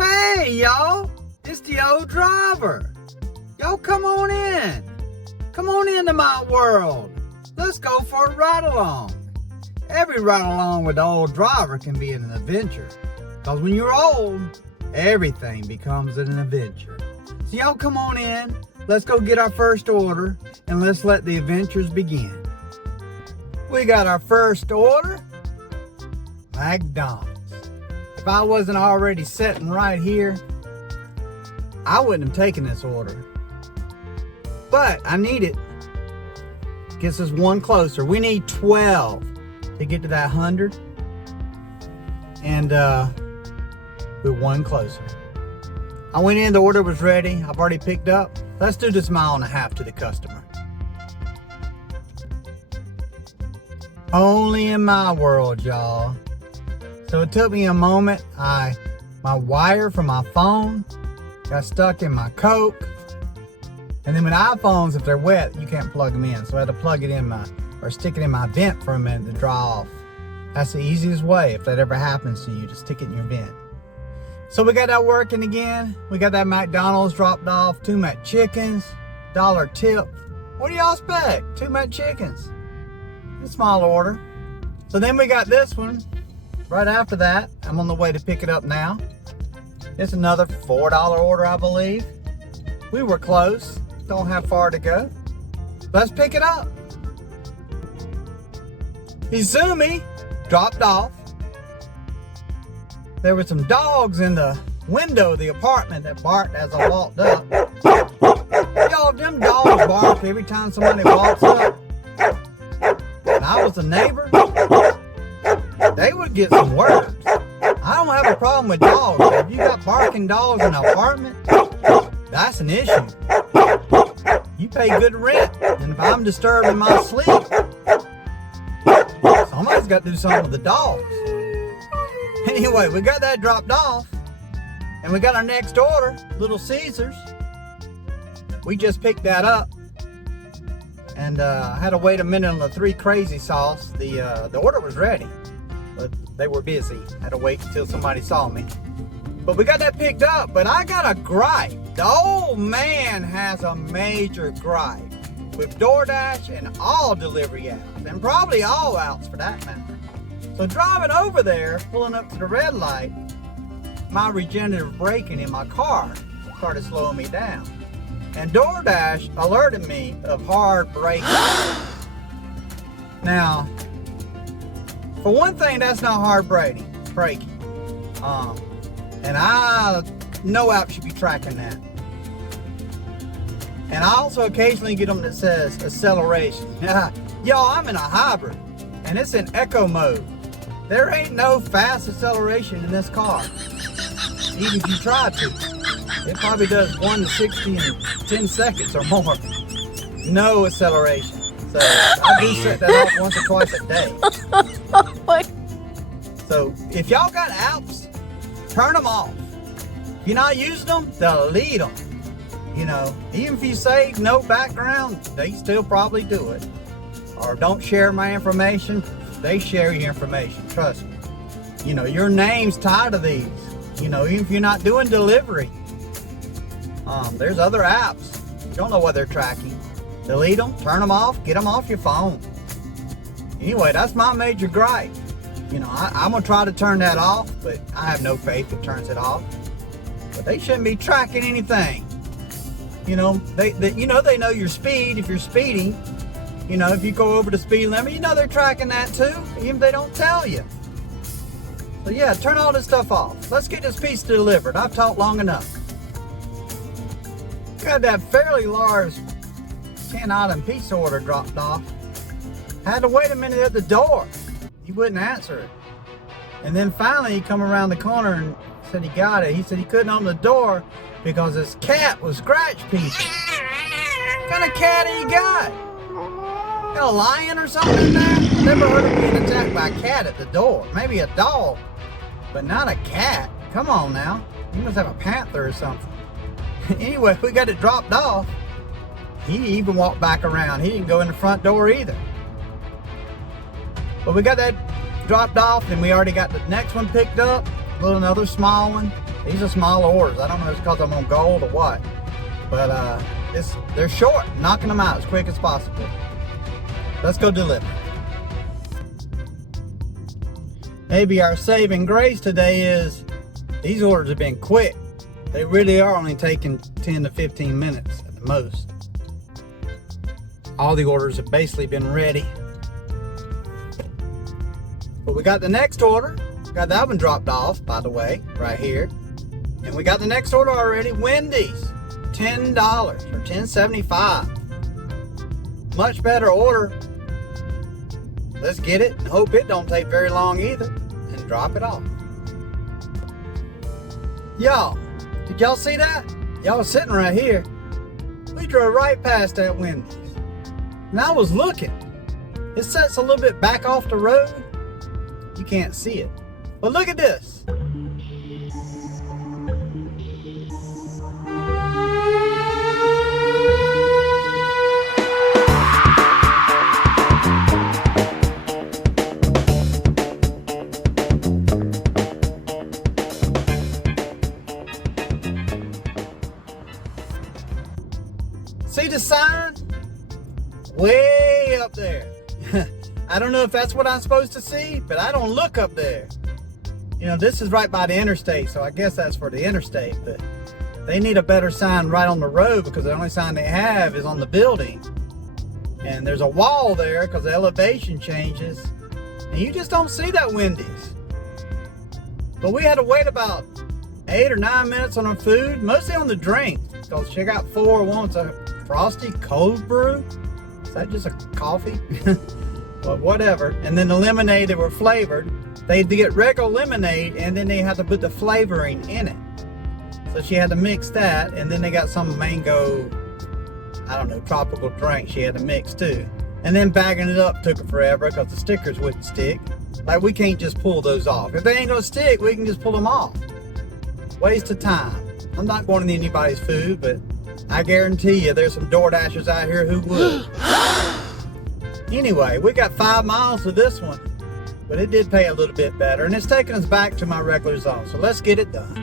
Hey, y'all, it's the old driver. Y'all come on in. Come on into my world. Let's go for a ride along. Every ride along with the old driver can be an adventure. Because when you're old, everything becomes an adventure. So y'all come on in. Let's go get our first order and let's let the adventures begin. We got our first order, McDonald's. If I wasn't already sitting right here, I wouldn't have taken this order. But I need it. Gets us one closer. We need 12 to get to that 100. And we're one closer. I went in, the order was ready. I've already picked up. Let's do this 1.5 miles to the customer. Only in my world, y'all. So it took me a moment. My wire from my phone got stuck in my Coke. And then with iPhones, if they're wet, you can't plug them in. So I had to plug it in or stick it in my vent for a minute to dry off. That's the easiest way if that ever happens to you, to stick it in your vent. So we got that working again. We got that McDonald's dropped off, 2 McChickens, $1 tip. What do y'all expect? 2 McChickens. A small order. So then we got this one. Right after that, I'm on the way to pick it up now. It's another $4 order, I believe. We were close. Don't have far to go. Let's pick it up. Izumi dropped off. There were some dogs in the window of the apartment that barked as I walked up. Y'all, them dogs bark every time somebody walks up. And I was a neighbor, they would get some words. I don't have a problem with dogs, but if you got barking dogs in an apartment, that's an issue. You pay good rent, and if I'm disturbed in my sleep, somebody's got to do something with the dogs. Anyway, we got that dropped off, and we got our next order, Little Caesars. We just picked that up, and I had to wait a minute on the 3 crazy sauce. The order was ready, but they were busy. Had to wait until somebody saw me. But we got that picked up, but I got a gripe. The old man has a major gripe with DoorDash and all delivery apps, and probably all apps for that matter. So driving over there, pulling up to the red light, my regenerative braking in my car started slowing me down. And DoorDash alerted me of hard braking. Now, for one thing, that's not hard braking. And no app should be tracking that. And I also occasionally get them that says acceleration. Y'all, I'm in a hybrid, and it's in eco mode. There ain't no fast acceleration in this car. Even if you try to. It probably does 1 to 60 in 10 seconds or more. No acceleration. So I do set that off once or twice a day. So if y'all got apps, turn them off. If you're not using them, delete them. You know, even if you save no background, they still probably do it. Or don't share my information, they share your information, trust me. You know, your name's tied to these. You know, even if you're not doing delivery. There's other apps. You don't know what they're tracking. Delete them, turn them off, get them off your phone. Anyway, that's my major gripe. You know, I'm going to try to turn that off, but I have no faith it turns it off. But they shouldn't be tracking anything. You know, they know your speed if you're speeding. You know, if you go over the speed limit, you know they're tracking that too, even if they don't tell you. So yeah, turn all this stuff off. Let's get this piece delivered. I've talked long enough. Got that fairly large 10-item pizza order dropped off. Had to wait a minute at the door. He wouldn't answer it. And then finally he come around the corner and said he got it. He said he couldn't open the door because his cat was scratch pizza. What kind of cat he got? Got a lion or something in there? Never heard of being attacked by a cat at the door. Maybe a dog, but not a cat. Come on now. You must have a panther or something. Anyway, we got it dropped off. He even walked back around. He didn't go in the front door either. But we got that dropped off, and we already got the next one picked up. Another small one. These are small orders. I don't know if it's because I'm on gold or what. But they're short, knocking them out as quick as possible. Let's go deliver. Maybe our saving grace today is these orders have been quick. They really are only taking 10 to 15 minutes at the most. All the orders have basically been ready. But we got the next order. Got that one dropped off, by the way, right here. And we got the next order already. Wendy's, $10 or $10.75. Much better order. Let's get it and hope it don't take very long either. And drop it off. Y'all, did y'all see that? Y'all was sitting right here. We drove right past that Wendy's. And I was looking. It sits a little bit back off the road. You can't see it. But look at this. See the sign? Way up there. I don't know if that's what I'm supposed to see, but I don't look up there. You know, this is right by the interstate, so I guess that's for the interstate, but they need a better sign right on the road because the only sign they have is on the building. And there's a wall there because the elevation changes, and you just don't see that Wendy's. But we had to wait about 8 or 9 minutes on our food, mostly on the drink, because she got 4 wants a frosty cold brew. Is that just a coffee? Well, whatever. And then the lemonade, they were flavored. They had to get regular lemonade, and then they had to put the flavoring in it. So she had to mix that, and then they got some mango, I don't know, tropical drink she had to mix too. And then bagging it up took her forever because the stickers wouldn't stick. Like, we can't just pull those off. If they ain't gonna stick, we can just pull them off. Waste of time. I'm not going to anybody's food, but I guarantee you there's some DoorDashers out here who would. Anyway, we got 5 miles to this one, but it did pay a little bit better, and it's taking us back to my regular zone, so let's get it done.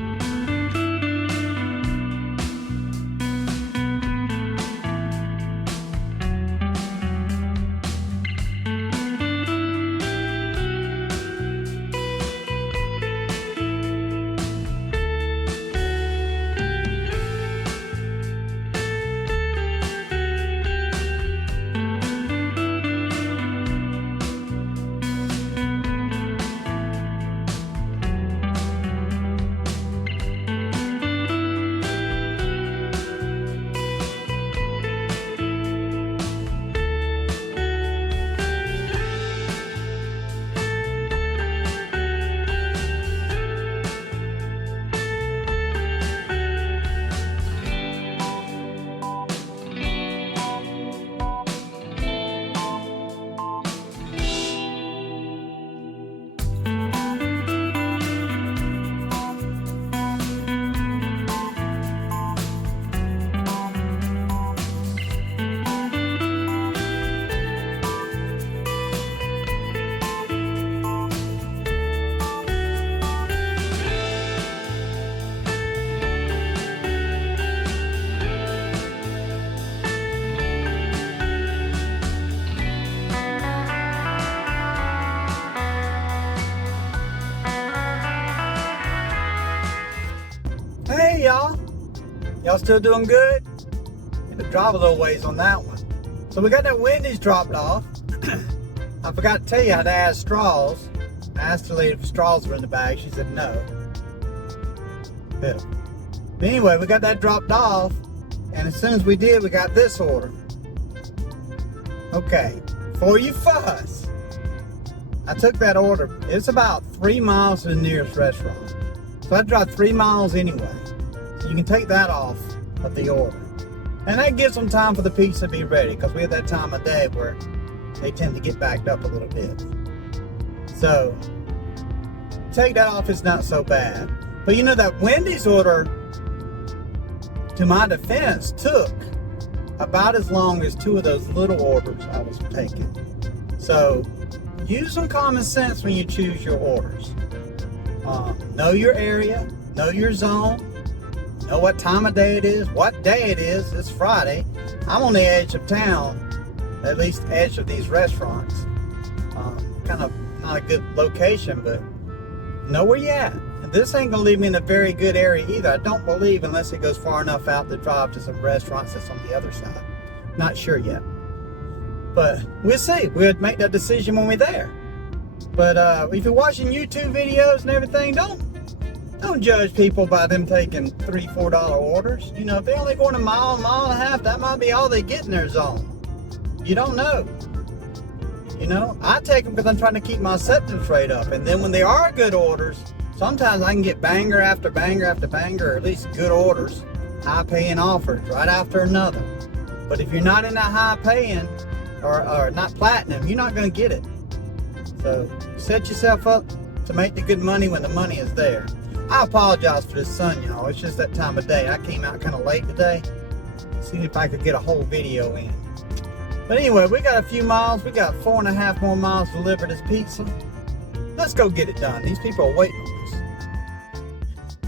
Hey y'all, y'all still doing good? Had to drive a little ways on that one. So we got that Wendy's dropped off. I forgot to tell you how to add straws. I asked the lady if straws were in the bag. She said no. But anyway, we got that dropped off, and as soon as we did, we got this order. Okay, before you fuss, I took that order. It's about 3 miles to the nearest restaurant. So I drive 3 miles anyway. So you can take that off of the order. And that gives them time for the pizza to be ready, because we have that time of day where they tend to get backed up a little bit. So take that off, it's not so bad. But you know, that Wendy's order, to my defense, took about as long as 2 of those little orders I was taking. So use some common sense when you choose your orders. Know your area, know your zone, know what time of day it is, what day it is. It's Friday. I'm on the edge of town, at least the edge of these restaurants. Kind of not a good location, but know where you at. And this ain't gonna leave me in a very good area either. I don't believe, unless it goes far enough out to drive to some restaurants that's on the other side. Not sure yet, but we'll see. We'll make that decision when we're there. But if you're watching YouTube videos and everything, don't judge people by them taking $3, $4 orders. You know, if they're only going a mile and a half, that might be all they get in their zone. You don't know. You know, I take them because I'm trying to keep my acceptance rate up. And then when they are good orders, sometimes I can get banger after banger after banger, or at least good orders, high paying offers right after another. But if you're not in that high paying or not platinum, you're not going to get it. So set yourself up to make the good money when the money is there. I apologize for this sun, y'all. It's just that time of day. I came out kind of late today. See if I could get a whole video in. But anyway, we got a few miles. We got 4.5 more miles to deliver this pizza. Let's go get it done. These people are waiting on us.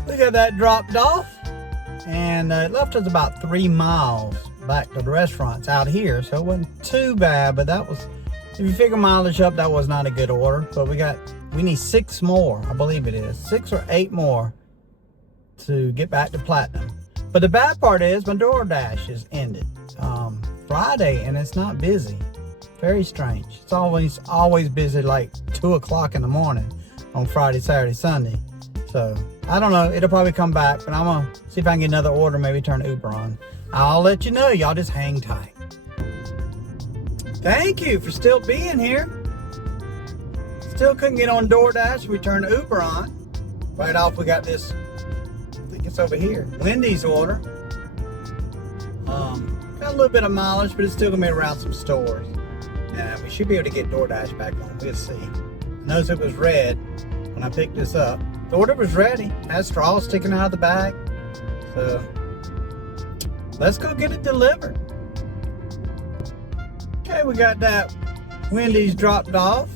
We got that dropped off. And it left us about 3 miles back to the restaurants out here. So it wasn't too bad, but that was, if you figure mileage up, that was not a good order. But we need 6 more, I believe it is. 6 or 8 more to get back to platinum. But the bad part is my DoorDash is ended Friday, and it's not busy. Very strange. It's always busy like 2 o'clock in the morning on Friday, Saturday, Sunday. So I don't know. It'll probably come back, but I'm gonna see if I can get another order, maybe turn Uber on. I'll let you know. Y'all just hang tight. Thank you for still being here. Still couldn't get on DoorDash. We turned Uber on. Right off, we got this. I think it's over here. Wendy's order. Got a little bit of mileage, but it's still gonna be around some stores. And we should be able to get DoorDash back on. We'll see. Notice it was red when I picked this up. The order was ready. Had straws sticking out of the bag. So let's go get it delivered. Okay, we got that Wendy's dropped off.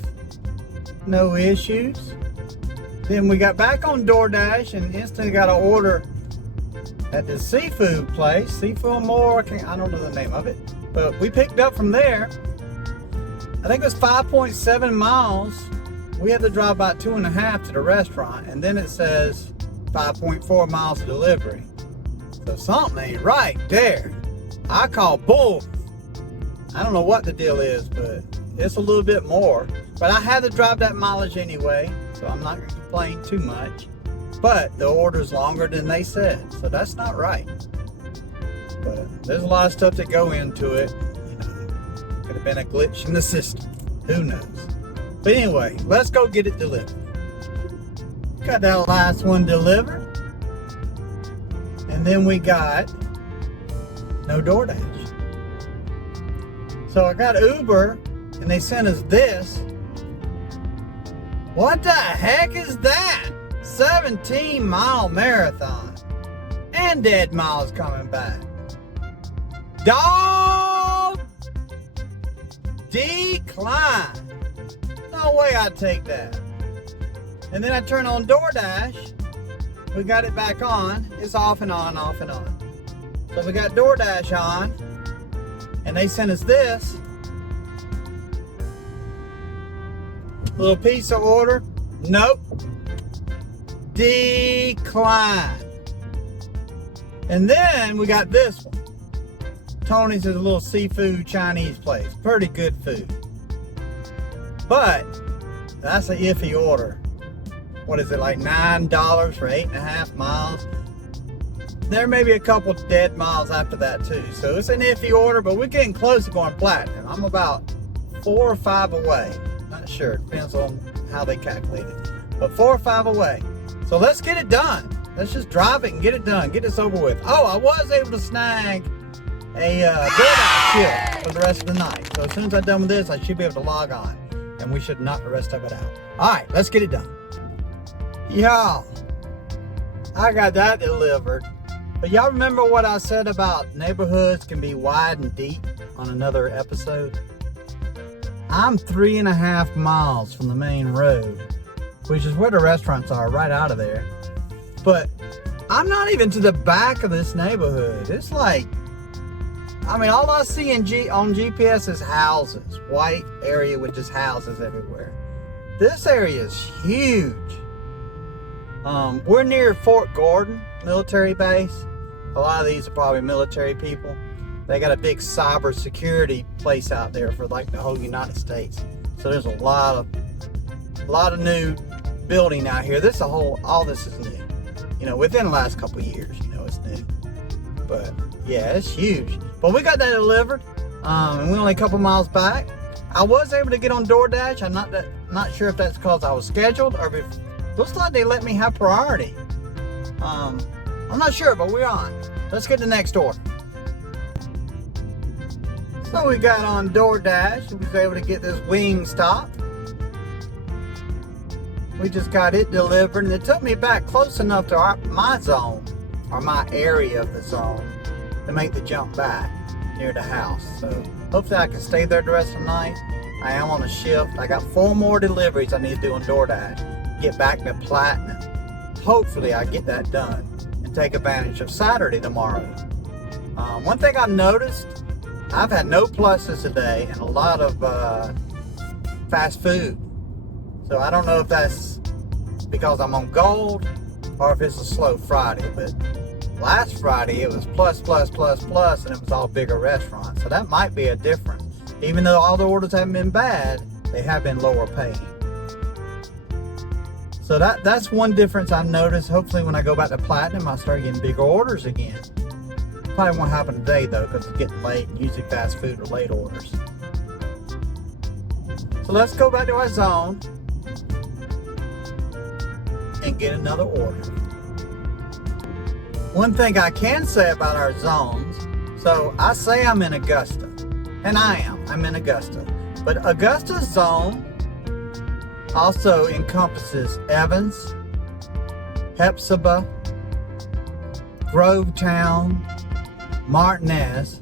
No issues. Then we got back on DoorDash and instantly got an order at the seafood place. Seafood More, I don't know the name of it. But we picked up from there. I think it was 5.7 miles. We had to drive about 2.5 to the restaurant. And then it says 5.4 miles of delivery. So something ain't right there. I call bull. I don't know what the deal is, but it's a little bit more. But I had to drive that mileage anyway, so I'm not going to complain too much. But the order's longer than they said, so that's not right. But there's a lot of stuff that go into it. You know, could have been a glitch in the system. Who knows? But anyway, let's go get it delivered. Got that last one delivered. And then we got no DoorDash. So I got Uber, and they sent us this. What the heck is that? 17-mile marathon. And dead miles coming back. Dog! Decline. No way I'd take that. And then I turn on DoorDash. We got it back on. It's off and on, off and on. So we got DoorDash on. And they sent us this. Little pizza order. Nope. Decline. And then we got this one. Tony's is a little seafood Chinese place. Pretty good food. But that's an iffy order. What is it, like $9 for 8.5 miles? There may be a couple dead miles after that too. So it's an iffy order, but we're getting close to going platinum. I'm about 4 or 5 away. Not sure, depends on how they calculate it. But 4 or 5 away. So let's get it done. Let's just drive it and get it done. Get this over with. Oh, I was able to snag a DoorDash shield for the rest of the night. So as soon as I'm done with this, I should be able to log on. And we should knock the rest of it out. Alright, let's get it done. Y'all, I got that delivered. But y'all remember what I said about neighborhoods can be wide and deep on another episode? I'm 3.5 miles from the main road, which is where the restaurants are, right out of there. But I'm not even to the back of this neighborhood. It's like, I mean, all I see on GPS is houses. White area with just houses everywhere. This area is huge. We're near Fort Gordon military base. A lot of these are probably military people. They got a big cyber security place out there for like the whole United States. So there's a lot of new building out here. All this is new. You know, within the last couple of years, you know, it's new. But yeah, it's huge. But we got that delivered, and we're only a couple miles back. I was able to get on DoorDash. I'm not sure if that's because I was scheduled or if looks like they let me have priority. I'm not sure, but we're on. Let's get the next order. So we got on DoorDash. We was able to get this Wingstop. We just got it delivered, and it took me back close enough to my zone, or my area of the zone, to make the jump back near the house. So hopefully I can stay there the rest of the night. I am on a shift. I got 4 more deliveries I need to do on DoorDash. Get back to Platinum. Hopefully I get that done and take advantage of Saturday tomorrow. One thing I've noticed, I've had no pluses today and a lot of fast food. So I don't know if that's because I'm on gold or if it's a slow Friday, but last Friday it was plus, and it was all bigger restaurants. So that might be a difference. Even though all the orders haven't been bad, they have been lower paying. So that's one difference I've noticed. Hopefully when I go back to Platinum, I'll start getting bigger orders again. Probably won't happen today though, because it's getting late, and usually fast food are late orders. So let's go back to our zone and get another order. One thing I can say about our zones, so I say I'm in Augusta, and I'm in Augusta, but Augusta's zone also encompasses Evans, Hephzibah, Grovetown, Martinez,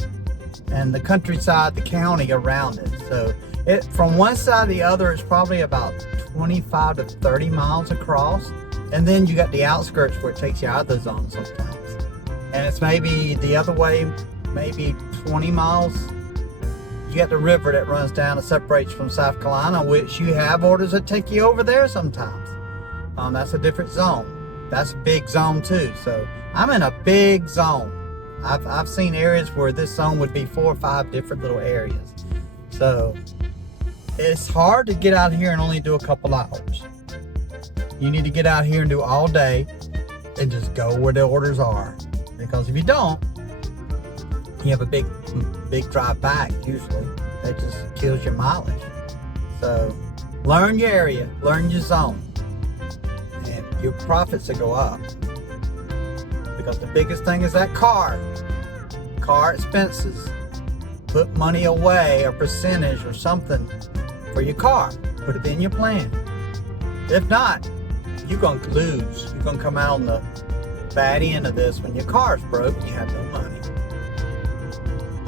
and the countryside, the county around it. So it from one side to the other is probably about 25 to 30 miles across. And then you got the outskirts where it takes you out of the zone sometimes. And it's maybe the other way, maybe 20 miles. You got the river that runs down and separates from South Carolina, which you have orders that take you over there sometimes. That's a different zone. That's a big zone too. So I'm in a big zone. I've seen areas where this zone would be 4 or 5 different little areas. So it's hard to get out here and only do a couple hours. You need to get out here and do all day and just go where the orders are. Because if you don't, you have a big drive back usually. That just kills your mileage. So learn your area, learn your zone, and your profits will go up. Because the biggest thing is that car expenses. Put money away, a percentage or something for your car. Put it in your plan. If not, you're going to lose. You're going to come out on the bad end of this when your car's broke and you have no money.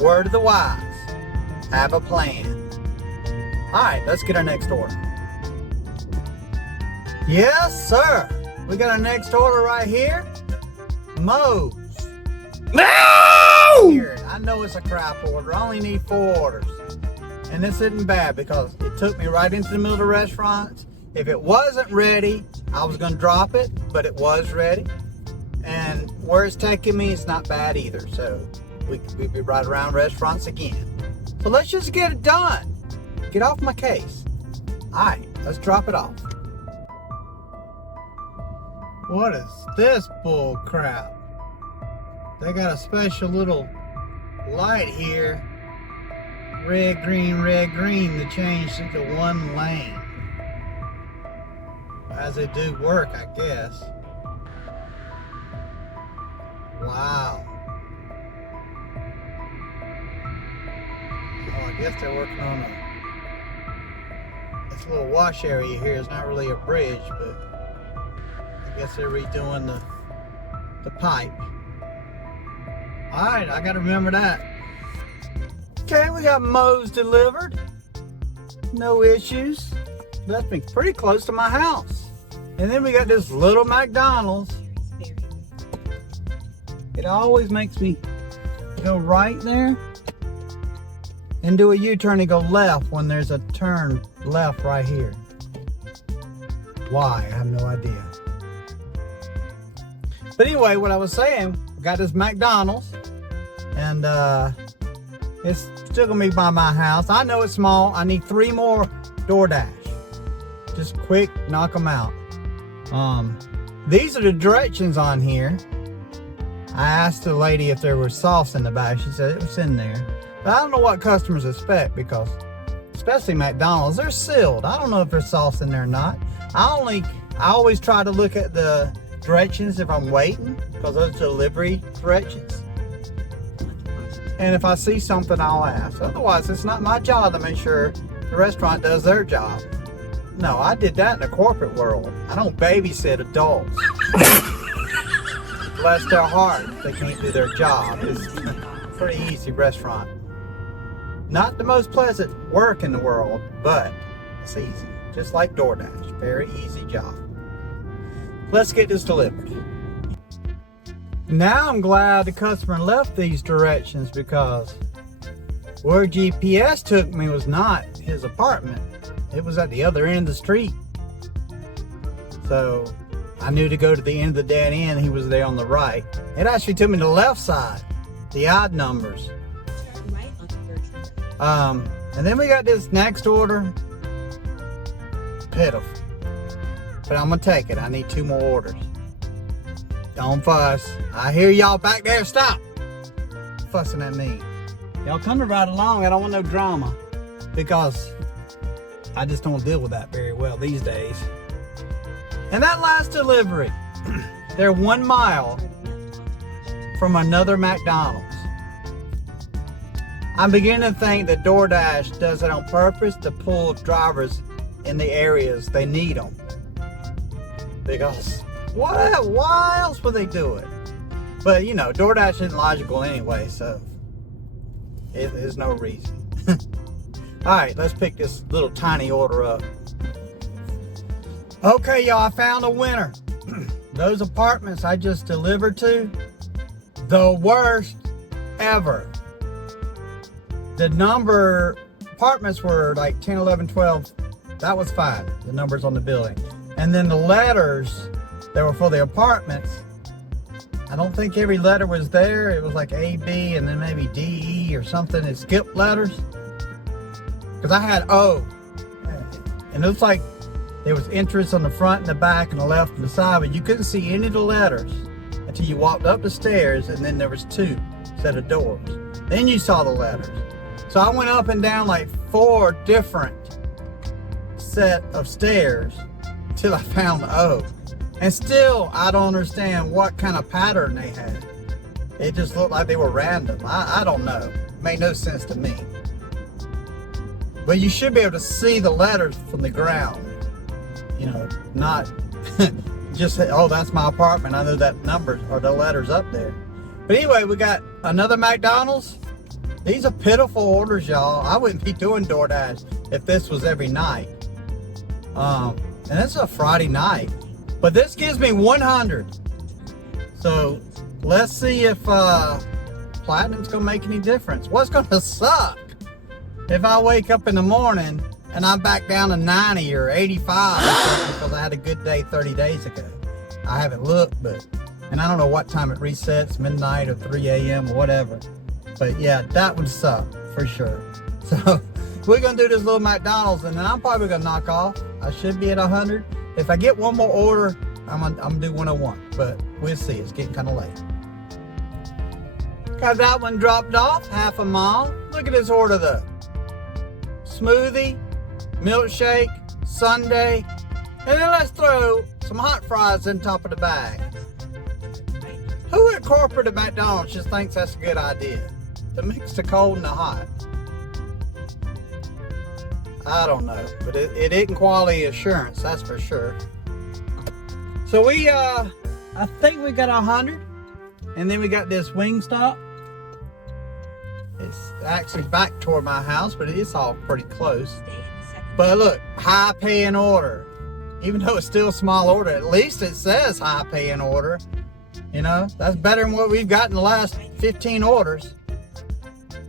Word of the wise. Have a plan. Alright, let's get our next order. Yes, sir. We got our next order right here. Moe's. No! Here, I know it's a crap order. I only need 4 orders. And this isn't bad because it took me right into the middle of the restaurant. If it wasn't ready, I was going to drop it, but it was ready. And where it's taking me, it's not bad either. So we'll be right around restaurants again. So let's just get it done. Get off my case. All right, let's drop it off. What is this bull crap? They got a special little light here. Red, green, to change it to 1 lane. As they do work, I guess. Wow. Oh, I guess they're working on this little wash area here. It's not really a bridge, but I guess they're redoing the pipe. Alright, I gotta remember that. Okay, we got Moe's delivered. No issues. Left me pretty close to my house. And then we got this little McDonald's. It always makes me go right there and do a U-turn and go left when there's a turn left right here. Why? I have no idea. But anyway, what I was saying, got this McDonald's, and it's still gonna be by my house. I know it's small. I need 3 more DoorDash. Just quick, knock them out. These are the directions on here. I asked the lady if there was sauce in the bag. She said it was in there. But I don't know what customers expect, because especially McDonald's, they're sealed. I don't know if there's sauce in there or not. I always try to look at the directions if I'm waiting, because those are delivery directions. And if I see something, I'll ask. Otherwise, it's not my job to make sure the restaurant does their job. No, I did that in the corporate world. I don't babysit adults. Bless their heart, they can't do their job. It's a pretty easy restaurant. Not the most pleasant work in the world, but it's easy. Just like DoorDash, very easy job. Let's get this delivered. Now I'm glad the customer left these directions, because where GPS took me was not his apartment. It was at the other end of the street. So I knew to go to the end of the dead end. He was there on the right. It actually took me to the left side, the odd numbers. And then we got this next order. Pitiful. But I'm gonna take it. I need 2 more orders. Don't fuss. I hear y'all back there. Stop fussing at me. Y'all coming right along. I don't want no drama, because I just don't deal with that very well these days. And that last delivery, they're 1 mile from another McDonald's. I'm beginning to think that DoorDash does it on purpose to pull drivers in the areas they need them. Because why else would they do it? But you know, DoorDash isn't logical anyway, so there's no reason. Alright, let's pick this little tiny order up. Okay, y'all, I found a winner. Those apartments I just delivered to, the worst ever. The apartments were like 10, 11, 12. That was fine, the numbers on the building. And then the letters that were for the apartments, I don't think every letter was there. It was like A, B, and then maybe D, E or something. It skipped letters. Because I had O. And it looks like there was entrance on the front and the back and the left and the side, but you couldn't see any of the letters until you walked up the stairs, and then there was 2 set of doors. Then you saw the letters. So I went up and down like 4 different set of stairs till I found the O. And still, I don't understand what kind of pattern they had. It just looked like they were random. I don't know. It made no sense to me. But you should be able to see the letters from the ground. You know, not just say, oh, that's my apartment. I know that number or the letters up there. But anyway, we got another McDonald's. These are pitiful orders, y'all. I wouldn't be doing DoorDash if this was every night. And it's a Friday night. But this gives me 100. So let's see if Platinum's gonna make any difference. What's gonna suck if I wake up in the morning and I'm back down to 90 or 85 or something because I had a good day 30 days ago. I haven't looked, and I don't know what time it resets, midnight or 3 a.m. or whatever. But yeah, that would suck for sure. So we're gonna do this little McDonald's, and then I'm probably gonna knock off. I should be at 100. If I get 1 more order, I'm gonna do 101, but we'll see. It's getting kind of late. Got that one dropped off, half a mile. Look at this order though. Smoothie, milkshake, sundae, and then let's throw some hot fries in top of the bag. Who at corporate at McDonald's just thinks that's a good idea? To mix the cold and the hot. I don't know, but it isn't quality assurance, that's for sure. So we, I think we got 100, and then we got this Wingstop. It's actually back toward my house, but it's all pretty close. But look, high paying order. Even though it's still a small order, at least it says high paying order. You know, that's better than what we've got in the last 15 orders.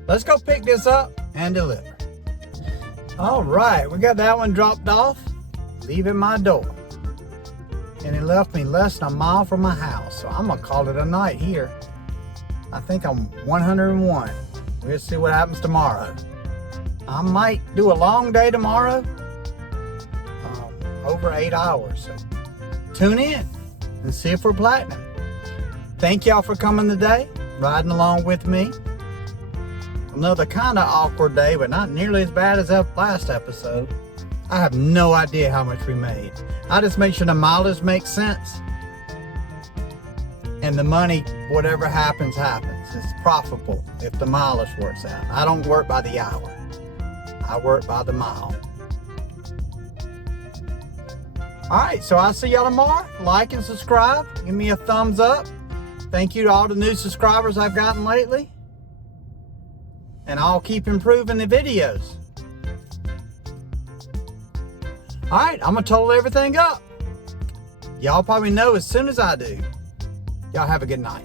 Let's go pick this up and deliver. All right, we got that one dropped off, leaving my door. And it left me less than a mile from my house. So I'm gonna call it a night here. I think I'm 101. We'll see what happens tomorrow. I might do a long day tomorrow, over 8 hours. So tune in and see if we're platinum. Thank y'all for coming today, riding along with me. Another kind of awkward day, but not nearly as bad as that last episode. I have no idea how much we made. I just make sure the mileage makes sense. And the money, whatever happens, happens. It's profitable if the mileage works out. I don't work by the hour. I work by the mile. All right, so I'll see y'all tomorrow. Like and subscribe. Give me a thumbs up. Thank you to all the new subscribers I've gotten lately. And I'll keep improving the videos. All right, I'm gonna total everything up. Y'all probably know as soon as I do. Y'all have a good night.